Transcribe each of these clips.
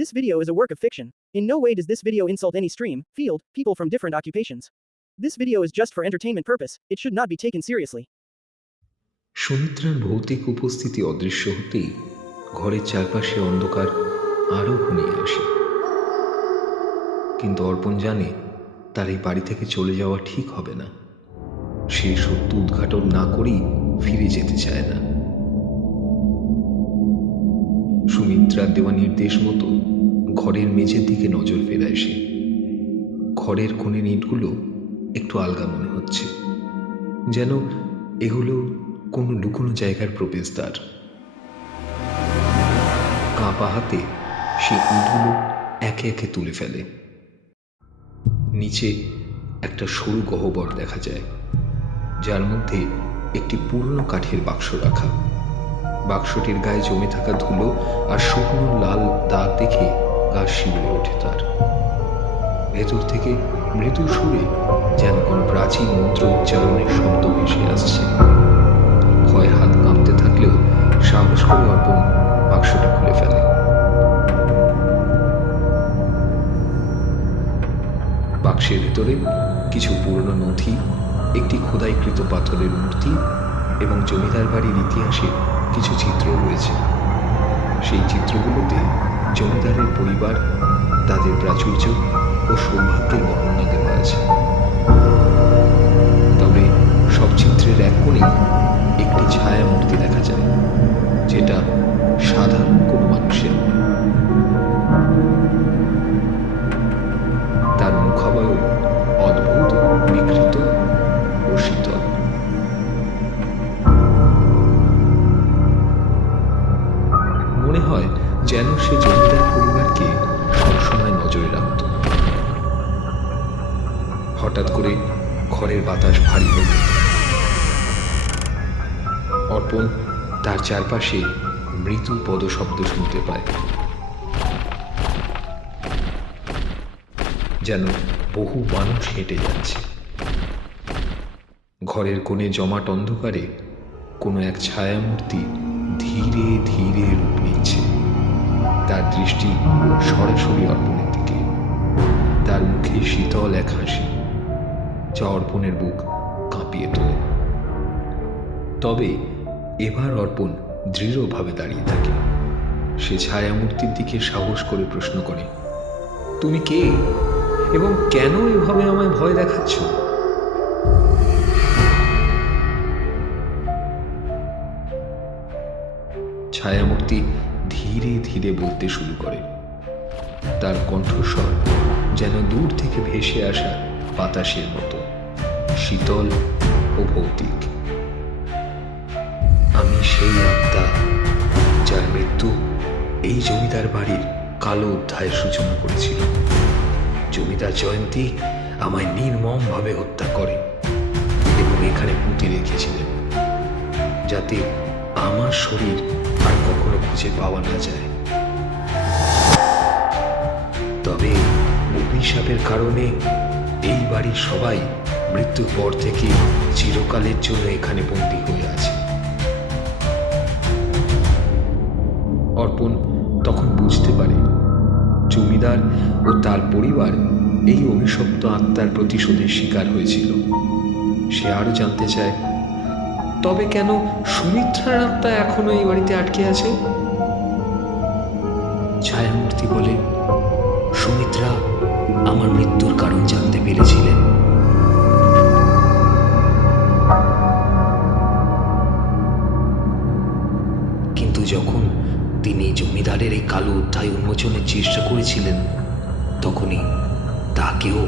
This video is a work of fiction. In no way does this video insult any stream, field, people from different occupations. This video is just for entertainment purpose. It should not be taken seriously. সুমিত্রার ভৌতিক উপস্থিতি অদৃশ্য হতেই ঘরের চারপাশে অন্ধকার আরও ঘনিয়ে আসে। কিন্তু অর্পণ জানে তার এই বাড়ি থেকে চলে যাওয়া ঠিক হবে না। সে সত্য উদ্ঘাটন না করেই ফিরে যেতে চায় না। সুমিত্রার দেওয়া নির্দেশ মতো ঘরের মেঝের দিকে নজর ফেরায় সে। ঘরের কোণের ইঁটগুলো একটু আলগা মনে হচ্ছে, যেন এগুলো কোনো লুকোনো জায়গার প্রবেশদ্বার। কাঁপা হাতে সে ইঁটগুলো একে একে তুলে ফেলে। নিচে একটা সরু গহ্বর দেখা যায়, যার মধ্যে একটি পুরনো কাঠের বাক্স রাখা। বাক্সটির গায়ে জমে থাকা ধুলো আর শুকনো লাল দাগ দেখে গা শিউরে ওঠে তার। ভেতর থেকে মৃদু সুরে যেন কোনো প্রাচীন মন্ত্র উচ্চারণের শব্দ ভেসে আসছে। ভয়ে হাত কাঁপতে থাকলেও সাহস করে অর্পণ বাক্সটা খুলে ফেলে। বাক্সের ভিতরে কিছু পুরনো নথি, একটি খোদাইকৃত পাথরের মূর্তি এবং জমিদার বাড়ির ইতিহাসে কিছু চিত্র রয়েছে। সেই চিত্রগুলোতে জমিদারের পরিবার, তাদের প্রাচুর্য ও সৌভাগ্যের বর্ণনা দেওয়া আছে। তবে সব চিত্রের এক কোণে একটি ছায়া মূর্তি দেখা যায়, যেটা সাধারণ কোনো মানুষের নয়। তার মুখাবয়ব অদ্ভুত, বিকৃত ও শীতল। মনে হয় যেন সে জমিদার পরিবারকে সবসময় নজরে রাখত। হঠাৎ করে ঘরের বাতাস ভারী হল। অর্পণ তার চারপাশে মৃদু পদশব্দ শুনতে পায়, যেন বহু মানুষ হেঁটে যাচ্ছে। ঘরের কোণে জমাট অন্ধকারে কোনো এক ছায়ামূর্তি ধীরে ধীরে রূপ নিচ্ছে। তার দৃষ্টি সরাসরি অর্পণের দিকে। তার মুখে শীতল এক হাসি, যা অর্পণের বুক কাঁপিয়ে তোলে। তবে এবার অর্পণ দৃঢ়ভাবে দাঁড়িয়ে থাকে। সে ছায়ামূর্তির দিকে সাহস করে প্রশ্ন করে, তুমি কে এবং কেন এভাবে আমায় ভয় দেখাচ্ছ? ছায়ামূর্তি ধীরে ধীরে বলতে শুরু করে। তার কণ্ঠস্বর যেন দূর থেকে ভেসে আসা বাতাসের মতো, শীতল ও ভৌতিক। আমি সেই আত্মা যার মৃত্যু এই জমিদার বাড়ির কালো অধ্যায়ের সূচনা করেছিল। জমিদার জয়ন্তী আমায় নির্মমভাবে হত্যা করে এবং এখানে পুঁতে রেখেছিলেন, যাতে আমার শরীর আর কখনো খুঁজে পাওয়া না যায়। তবে অভিশাপের কারণে এই বাড়ির সবাই মৃত্যুর পর থেকে চিরকালের জন্য এখানে বন্দী হয়ে আছে। অর্পণ তখন বুঝতে পারে জমিদার ও তার পরিবার এই অভিশপ্ত আত্মার প্রতিশোধের শিকার হয়েছিল। সে আরো জানতে চায়, তবে কেন সুমিত্রার আত্মা এখনো এই বাড়িতে আটকে আছে? ছায়ামূর্তি বলে, সুমিত্রা আমার মৃত্যুর কারণ জানতে পেরেছিলেন। কিন্তু যখন তিনি জমিদারের এই কালো অধ্যায় উন্মোচনের চেষ্টা করেছিলেন, তখনই তাকেও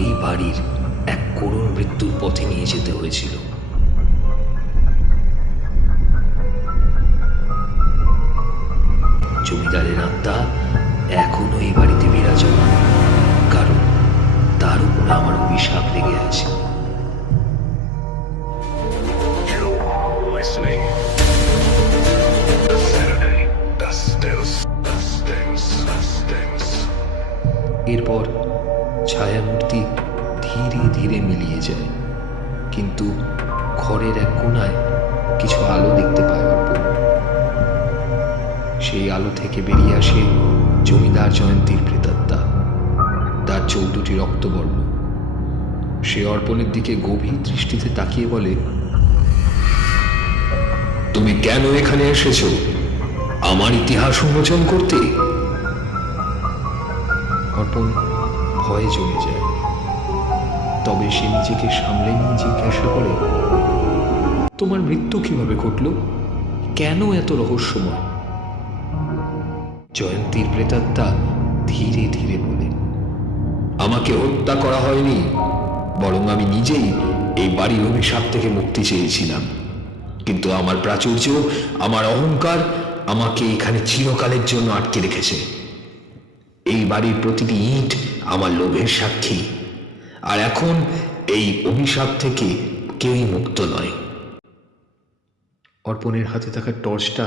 এই বাড়ির এক করুণ মৃত্যুর পথে নিয়ে যেতে হয়েছিল। জমিদারের আত্মা এখনো এই বাড়িতে বিরাজমান, কারণ তার উপর আমার অভিশাপ লেগে আছে। এরপর ছায়ামূর্তি ধীরে ধীরে মিলিয়ে যায়, কিন্তু ঘরের এক কোণায় কিছু আলো দেখতে পায় অর্পণ। সেই আলো থেকে বেরিয়ে আসে জমিদার জয়ন্তীর প্রেতাত্মা। তার চোখ দুটি রক্তবর্ণ। সে অর্পণের দিকে গভীর দৃষ্টিতে তাকিয়ে বলে, তুমি কেন এখানে এসেছো? আমার ইতিহাস উন্মোচন করতে? অর্পণ ভয়ে জমে যায়। তবে সে নিজেকে সামলে নিয়ে জিজ্ঞাসা করে, তোমার মৃত্যু কিভাবে ঘটল? কেন এত রহস্যময়? জয়ন্তীর প্রেতাত্মা ধীরে ধীরে বলে, আমাকে হত্যা করা হয়নি, বরং আমি নিজেই এই বাড়ির অভিশাপ থেকে মুক্তি চেয়েছিলাম। কিন্তু আমার প্রাচুর্য, আমার অহংকার আমাকে এখানে চিরকালের জন্য আটকে রেখেছে। এই বাড়ির প্রতিটি ইট আমার লোভের সাক্ষী, আর এখন এই অভিশাপ থেকে কেউই মুক্ত নয়। অর্পণের হাতে থাকা টর্চটা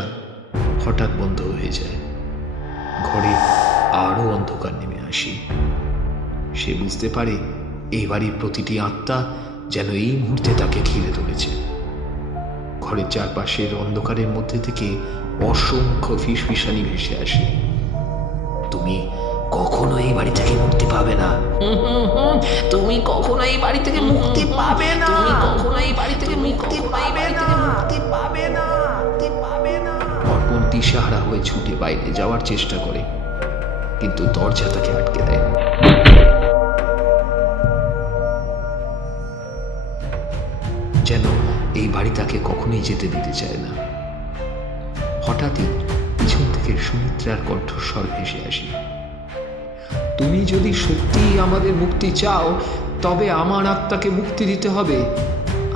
হঠাৎ বন্ধ হয়ে যায়। ঘরে আরো অন্ধকার নেমে আসে। সে বুঝতে পারে এই বাড়ির প্রতিটি আত্মা যেন এই মুহূর্তে তাকে ঘিরে ধরেছে। ঘরের চারপাশের অন্ধকারের মধ্যে থেকে অসংখ্য ফিসফিসানি ভেসে আসে। তুমি কখনো এই বাড়ি থেকে মুক্তি পাবে না। তুমি কখনো এই বাড়ি থেকে মুক্তি পাবে না। তুমি কখনো এই বাড়ি থেকে মুক্তি পাবে না। মুক্তি পাবে না। মুক্তি পাবে না। অর্পণ দিশাহারা হয়ে ছুটে বাইরে যাওয়ার চেষ্টা করে, কিন্তু দরজা তাকে আটকে দেয়। যেন এই বাড়ি তাকে কখনোই যেতে দিতে চায় না। হঠাৎই পিছন থেকে সুমিত্রার কণ্ঠস্বর ভেসে আসে, তুমি যদি সত্যিই আমাদের মুক্তি চাও, তবে আমার আত্মাকে মুক্তি দিতে হবে।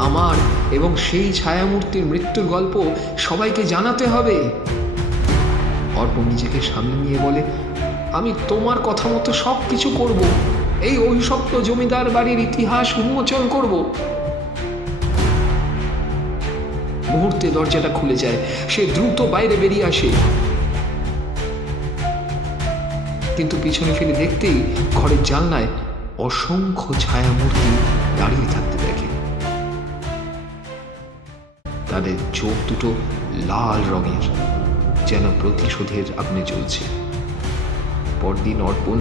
আমার এবং সেই ছায়ামূর্তির মৃত্যুর গল্প সবাইকে জানাতে হবে। অর্পণ নিজেকে সামনে নিয়ে বলে, আমি তোমার কথা মতো সব কিছু করব। এই অভিশপ্ত জমিদার বাড়ির ইতিহাস উন্মোচন করব। মুহূর্তে দরজাটা খুলে যায়। সে দ্রুত বাইরে বেরিয়ে আসে, কিন্তু পিছনে ফিরে দেখতেই ঘরের জানলায় অসংখ্য ছায়ামূর্তি দাঁড়িয়ে থাকতে দেখে। তাদের চোখ দুটো লাল রঙের, যেন প্রতিশোধের আগুনে জ্বলছে। পরদিন অর্পণ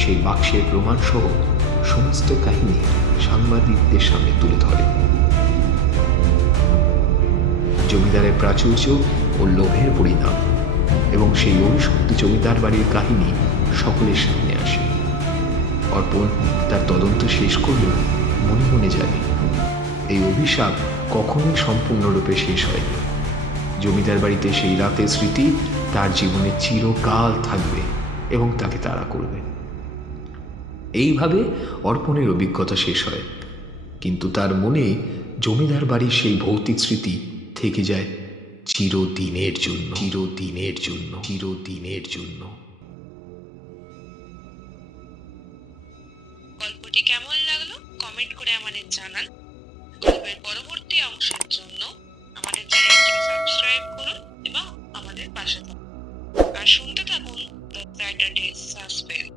সেই বাক্সের প্রমাণ সহ সমস্ত কাহিনী সাংবাদিকদের সামনে তুলে ধরে। জমিদারের প্রাচুর্য ও লোভের পরিণাম এবং সেই অভিশপ্ত জমিদার বাড়ির কাহিনী সকলের সামনে আসে। অর্পণ তার তদন্ত শেষ করলেও মনে মনে জানে, এই অভিশাপ কখনোই সম্পূর্ণরূপে শেষ হয়নি। জমিদার বাড়িতে সেই রাতের স্মৃতি তার জীবনে চিরকাল থাকবে এবং তাকে তাড়া করবে। এইভাবে অর্পণের অভিজ্ঞতা শেষ হয়, কিন্তু তার মনে জমিদার বাড়ির সেই ভৌতিক স্মৃতি থেকে যায় চিরদিনের জন্য, চিরদিনের জন্য, চিরদিনের জন্য। গল্পটি কেমন লাগলো কমেন্ট করে আমাদের জানান। গল্পের পরবর্তী অংশের জন্য আমাদের চ্যানেলটিকে সাবস্ক্রাইব করুন এবং আমাদের পাশে থাকুন। আর শুনতে থাকুন দ্য স্যাটারডে সাসপেন্স।